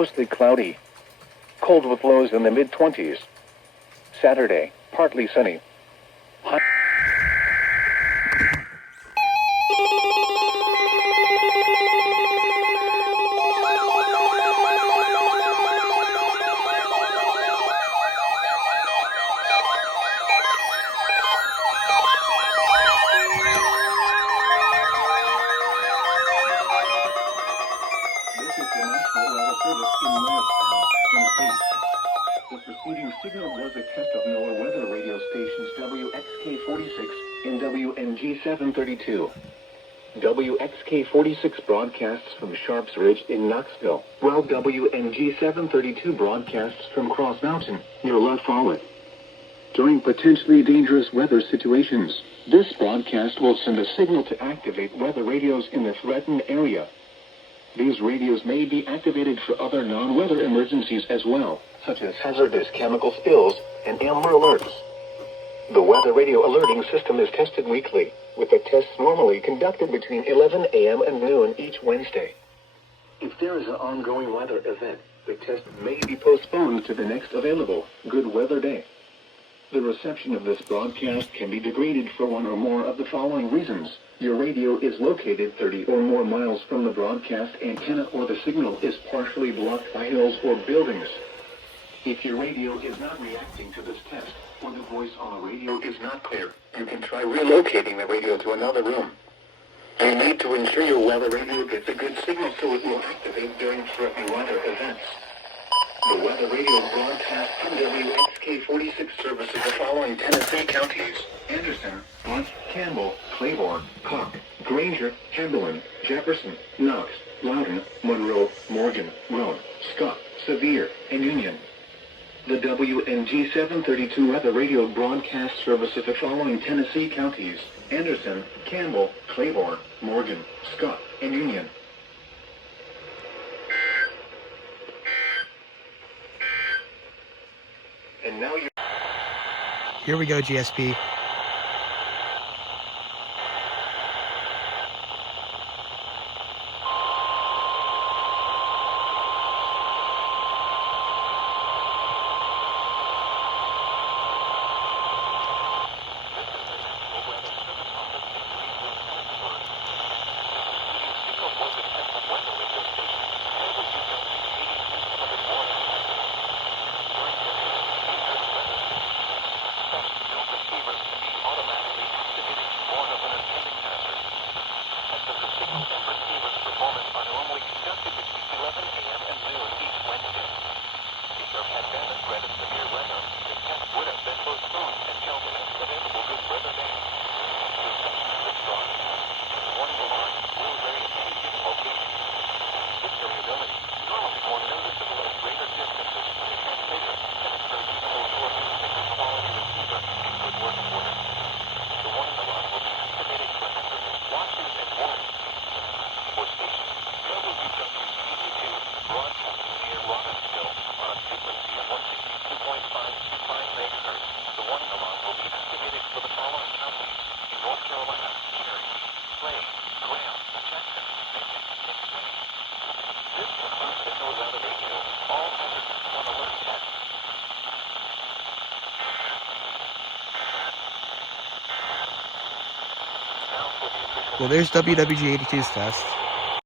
mostly cloudy. Cold with lows in the mid-20s. Saturday, partly sunny. High. This is the National Weather Service in Morristown, Tennessee. The preceding signal was a test of NOAA weather radio stations WXK-46 and WNG-732. WXK-46 broadcasts from Sharps Ridge in Knoxville, while WNG-732 broadcasts from Cross Mountain, near La Follette. During potentially dangerous weather situations, this broadcast will send a signal to activate weather radios in the threatened area. These radios may be activated for other non-weather emergencies as well, such as hazardous chemical spills and Amber alerts. The weather radio alerting system is tested weekly, with the tests normally conducted between 11 a.m. and noon each Wednesday. If there is an ongoing weather event, the test may be postponed to the next available good weather day. The reception of this broadcast can be degraded for one or more of the following reasons. Your radio is located 30 or more miles from the broadcast antenna, or the signal is partially blocked by hills or buildings. If your radio is not reacting to this test, or the voice on the radio is not clear, you can try relocating the radio to another room. You need to ensure your weather radio gets a good signal so it will activate during threatening weather events. The weather radio broadcast from WXK-46 services the following Tennessee counties: Anderson, Hunt, Campbell, Claiborne, Cock, Granger, Chamberlain, Jefferson, Knox, Loudoun, Monroe, Morgan, Roane, Scott, Sevier, and Union. The WNG-732 weather radio broadcast services the following Tennessee counties: Anderson, Campbell, Claiborne, Morgan, Scott, and Union. And now you're... Here we go, GSP. Well, there's WWG-82's test.